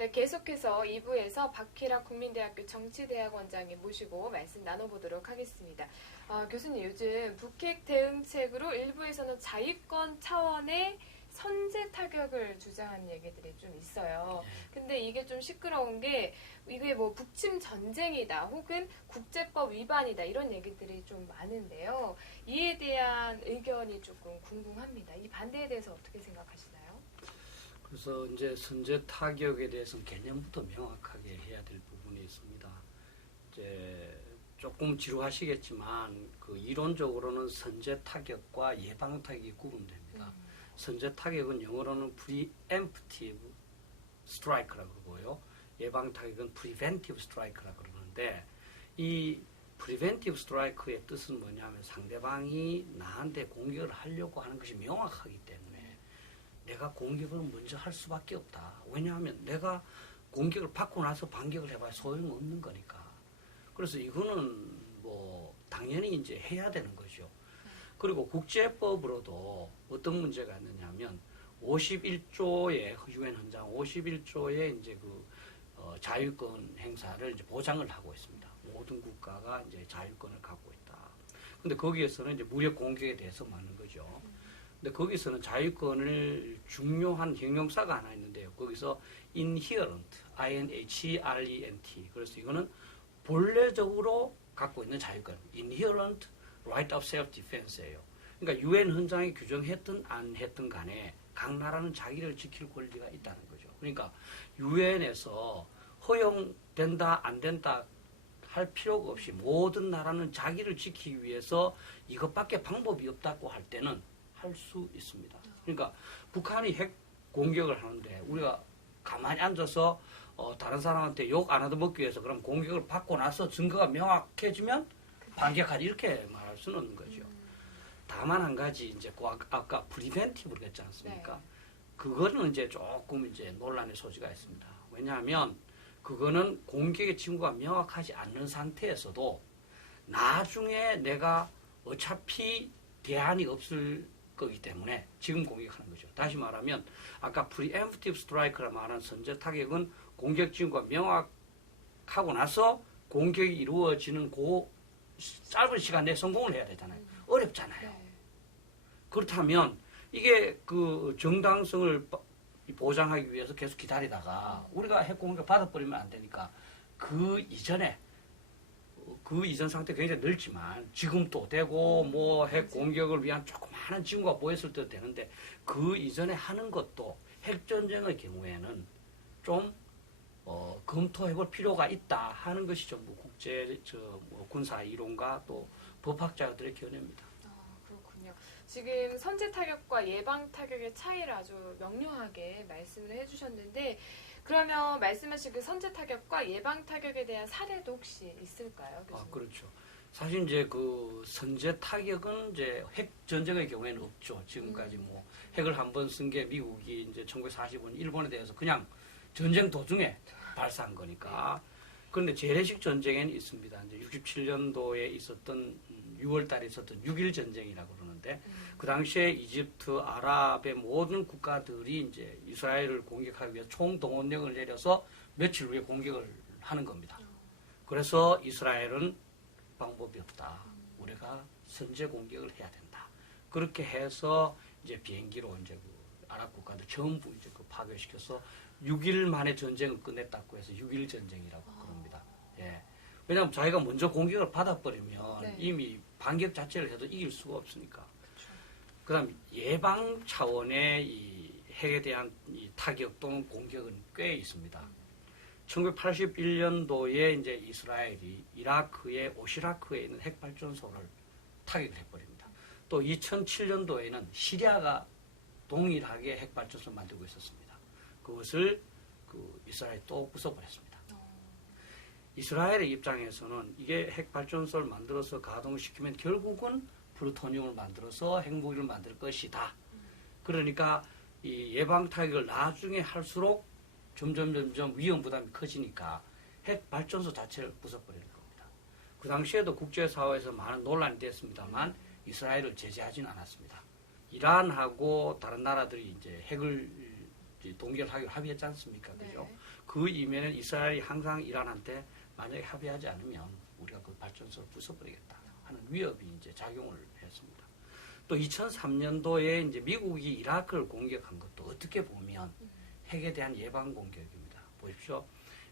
네, 계속해서 2부에서 박희락 국민대학교 정치대학원장님 모시고 말씀 나눠보도록 하겠습니다. 교수님, 요즘 북핵 대응책으로 일부에서는 자위권 차원의 선제 타격을 주장하는 얘기들이 좀 있어요. 근데 이게 좀 시끄러운 게 이게 뭐 북침 전쟁이다 혹은 국제법 위반이다 이런 얘기들이 좀 많은데요. 이에 대한 의견이 조금 궁금합니다. 이 반대에 대해서 어떻게 생각하시나요? 그래서 이제 선제 타격에 대해서는 개념부터 명확하게 해야 될 부분이 있습니다. 이제 조금 지루하시겠지만 그 이론적으로는 선제 타격과 예방 타격이 구분됩니다. 선제 타격은 영어로는 preemptive strike라고 그러고요. 예방 타격은 preventive strike라고 그러는데 이 preventive strike의 뜻은 뭐냐면 상대방이 나한테 공격을 하려고 하는 것이 명확하기 때문에 내가 공격을 먼저 할 수밖에 없다. 왜냐하면 내가 공격을 받고 나서 반격을 해봐야 소용없는 거니까. 그래서 이거는 뭐 당연히 이제 해야 되는 거죠. 그리고 국제법으로도 어떤 문제가 있느냐면 51조의 유엔 헌장 51조의 이제 그 자유권 행사를 이제 보장을 하고 있습니다. 모든 국가가 이제 자유권을 갖고 있다. 근데 거기에서는 이제 무력 공격에 대해서 맞는 거죠. 근데 거기서는 자유권을 중요한 형용사가 하나 있는데요. 거기서 inherent, I-N-H-E-R-E-N-T. 그래서 이거는 본래적으로 갖고 있는 자유권, inherent right of self-defense예요. 그러니까 유엔 헌장이 규정했든 안 했든 간에 각 나라는 자기를 지킬 권리가 있다는 거죠. 그러니까 유엔에서 허용된다 안 된다 할 필요가 없이 모든 나라는 자기를 지키기 위해서 이것밖에 방법이 없다고 할 때는 할 수 있습니다. 그러니까 북한이 핵 공격을 하는데 우리가 가만히 앉아서 다른 사람한테 욕 안 얻어먹기 위해서 그럼 공격을 받고 나서 증거가 명확해지면 반격하지 이렇게 말할 수는 없는 거죠. 다만 한 가지 이제 아까 프리벤티브를 했지 않습니까? 네. 그거는 이제 조금 이제 논란의 소지가 있습니다. 왜냐하면 그거는 공격의 징후가 명확하지 않는 상태에서도 나중에 내가 어차피 대안이 없을 거기 때문에 지금 공격하는 거죠. 다시 말하면 아까 preemptive strike라 말한 선제 타격은 공격 징후가 명확하고 나서 공격이 이루어지는 그 짧은 시간 내에 성공을 해야 되잖아요. 어렵잖아요. 그렇다면 이게 그 정당성을 보장하기 위해서 계속 기다리다가 우리가 핵 공격 받아버리면 안 되니까 그 이전 상태 굉장히 넓지만 지금도 되고 뭐 핵 공격을 위한 조그마한 징후가 보였을 때도 되는데 그 이전에 하는 것도 핵전쟁의 경우에는 좀 검토해볼 필요가 있다 하는 것이 전부 국제 군사 이론가 또 법학자들의 견해입니다. 그렇군요. 지금 선제 타격과 예방 타격의 차이를 아주 명료하게 말씀을 해주셨는데 그러면 말씀하신 그 선제 타격과 예방 타격에 대한 사례도 혹시 있을까요? 교수님? 그렇죠. 사실 이제 그 선제 타격은 이제 핵 전쟁의 경우에는 없죠. 지금까지 뭐 핵을 한 번 쓴 게 미국이 이제 1945년 일본에 대해서 그냥 전쟁 도중에 발사한 거니까. 그런데 재래식 전쟁에는 있습니다. 이제 67년도에 있었던 6월 달에 있었던 6.1 전쟁이라고 그러는데 그 당시에 이집트, 아랍의 모든 국가들이 이제 이스라엘을 공격하기 위해 총동원령을 내려서 며칠 후에 공격을 하는 겁니다. 그래서 이스라엘은 방법이 없다. 우리가 선제 공격을 해야 된다. 그렇게 해서 이제 비행기로 이제 그 아랍 국가들 전부 이제 그 파괴시켜서 6일 만에 전쟁을 끝냈다고 해서 6.1 전쟁이라고 그럽니다. 예. 왜냐하면 자기가 먼저 공격을 받아버리면 네. 이미 반격 자체를 해도 이길 수가 없으니까. 그다음 예방 차원의 이 핵에 대한 이 타격 또는 공격은 꽤 있습니다. 1981년도에 이제 이스라엘이 이라크의 오시라크에 있는 핵발전소를 타격을 해버립니다. 또 2007년도에는 시리아가 동일하게 핵발전소를 만들고 있었습니다. 그것을 그 이스라엘이 또 부숴버렸습니다. 이스라엘의 입장에서는 이게 핵발전소를 만들어서 가동시키면 결국은 플루토늄을 만들어서 핵무기를 만들 것이다. 그러니까 이 예방 타격을 나중에 할수록 점점 위험 부담이 커지니까 핵 발전소 자체를 부숴버리는 겁니다. 그 당시에도 국제사회에서 많은 논란이 됐습니다만 이스라엘을 제재하지는 않았습니다. 이란하고 다른 나라들이 이제 핵을 동결하기로 합의했지 않습니까? 그죠? 네. 그 이면은 이스라엘이 항상 이란한테 만약에 합의하지 않으면 우리가 그 발전소를 부숴버리겠다 하는 위협이 이제 작용을 했습니다. 또 2003년도에 이제 미국이 이라크를 공격한 것도 어떻게 보면 핵에 대한 예방 공격입니다. 보십시오.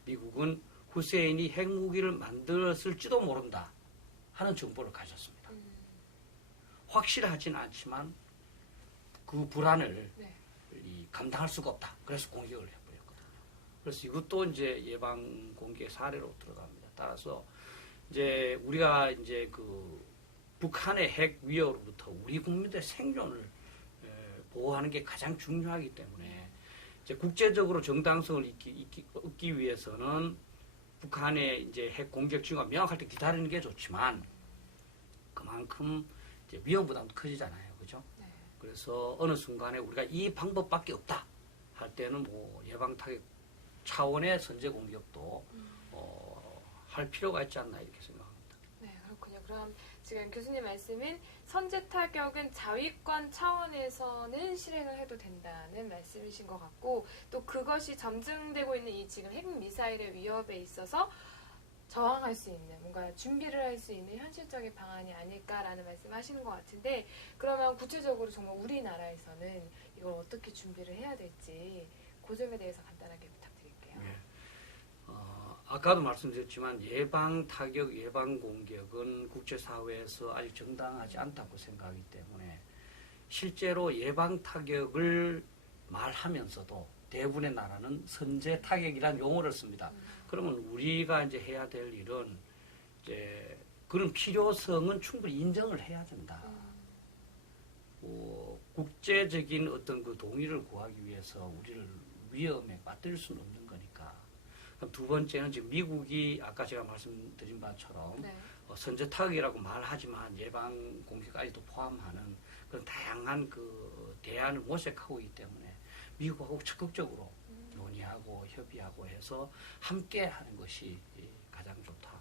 미국은 후세인이 핵무기를 만들었을지도 모른다 하는 정보를 가졌습니다. 확실하진 않지만 그 불안을 네. 감당할 수가 없다. 그래서 공격을 해버렸거든요. 그래서 이것도 이제 예방 공격 사례로 들어갑니다. 따라서 이제 우리가 이제 그 북한의 핵 위협으로부터 우리 국민들의 생존을 보호하는 게 가장 중요하기 때문에 이제 국제적으로 정당성을 얻기 위해서는 북한의 이제 핵 공격 징후가 명확할 때 기다리는 게 좋지만 그만큼 이제 위험 부담도 커지잖아요, 그죠? 네. 그래서 어느 순간에 우리가 이 방법밖에 없다 할 때는 뭐 예방 타격 차원의 선제 공격도 할 필요가 있지 않나 이렇게 생각합니다. 네, 그렇군요. 그럼 지금 교수님 말씀인 선제 타격은 자위권 차원에서는 실행을 해도 된다는 말씀이신 것 같고 또 그것이 점증되고 있는 이 지금 핵 미사일의 위협에 있어서 저항할 수 있는 뭔가 준비를 할 수 있는 현실적인 방안이 아닐까라는 말씀하시는 것 같은데 그러면 구체적으로 정말 우리나라에서는 이걸 어떻게 준비를 해야 될지 그 점에 대해서 간단하게 부탁드릴게요. 네. 아까도 말씀드렸지만 예방 타격, 예방 공격은 국제사회에서 아직 정당하지 않다고 생각하기 때문에 실제로 예방 타격을 말하면서도 대부분의 나라는 선제 타격이라는 용어를 씁니다. 그러면 우리가 이제 해야 될 일은 이제 그런 필요성은 충분히 인정을 해야 된다. 국제적인 어떤 그 동의를 구하기 위해서 우리를 위험에 빠뜨릴 수는 없는 거니까. 그럼 두 번째는 지금 미국이 아까 제가 말씀드린 바처럼 네. 선제 타격이라고 말하지만 예방 공격까지도 포함하는 그런 다양한 그 대안을 모색하고 있기 때문에 미국하고 적극적으로 논의하고 협의하고 해서 함께 하는 것이 가장 좋다.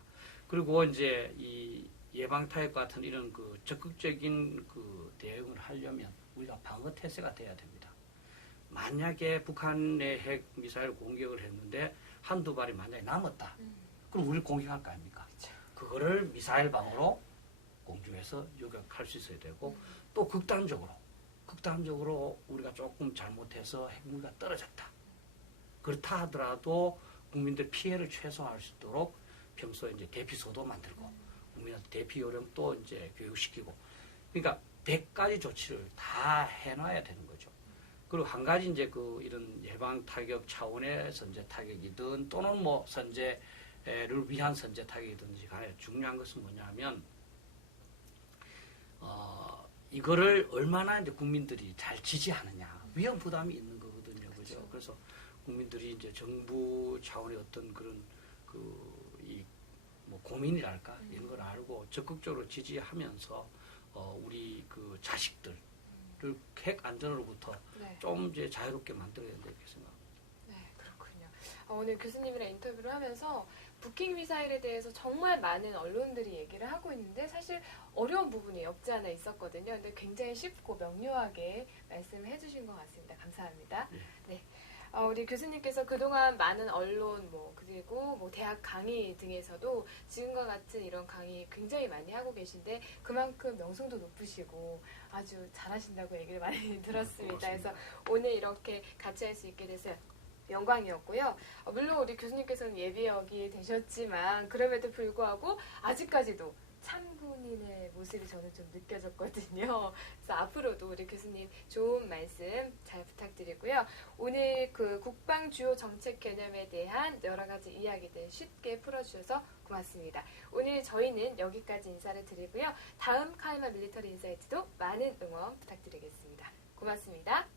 그리고 이제 이 예방 타격 같은 이런 그 적극적인 그 대응을 하려면 우리가 방어 태세가 돼야 됩니다. 만약에 북한의 핵 미사일 공격을 했는데 한두 발이 만약에 남았다. 그럼 우리를 공격할 거 아닙니까? 그거를 미사일 방어로 공중에서 요격할 수 있어야 되고 또 극단적으로 우리가 조금 잘못해서 핵무기가 떨어졌다. 그렇다 하더라도 국민들 피해를 최소화할 수 있도록 평소에 이제 대피소도 만들고 국민한테 대피 요령도 이제 교육시키고 그러니까 100가지 조치를 다 해놔야 되는 거죠. 그리고 한 가지 이제 그 이런 예방 타격 차원의 선제 타격이든 또는 뭐 선제를 위한 선제 타격이든지 간에 중요한 것은 뭐냐면 이거를 얼마나 이제 국민들이 잘 지지하느냐 위험 부담이 있는 거거든요, 그죠? 그래서 국민들이 이제 정부 차원의 어떤 그런 뭐 고민이랄까 이런 걸 알고 적극적으로 지지하면서 우리 그 자식들을 핵 안전으로부터 네. 좀 이제 자유롭게 만들어야 된다 이렇게 생각합니다. 네, 그렇군요. 오늘 교수님이랑 인터뷰를 하면서 북핵 미사일에 대해서 정말 많은 언론들이 얘기를 하고 있는데 사실 어려운 부분이 없지 않아 있었거든요. 근데 굉장히 쉽고 명료하게 말씀을 해주신 것 같습니다. 감사합니다. 네. 우리 교수님께서 그동안 많은 언론, 그리고 대학 강의 등에서도 지금과 같은 이런 강의 굉장히 많이 하고 계신데 그만큼 명성도 높으시고 아주 잘하신다고 얘기를 많이 들었습니다. 그래서 오늘 이렇게 같이 할 수 있게 돼서 영광이었고요. 물론 우리 교수님께서는 예비역이 되셨지만 그럼에도 불구하고 아직까지도 참군인의 모습이 저는 좀 느껴졌거든요. 그래서 앞으로도 우리 교수님 좋은 말씀 잘 부탁드리고요. 오늘 그 국방 주요 정책 개념에 대한 여러 가지 이야기들 쉽게 풀어주셔서 고맙습니다. 오늘 저희는 여기까지 인사를 드리고요. 다음 카이마 밀리터리 인사이트도 많은 응원 부탁드리겠습니다. 고맙습니다.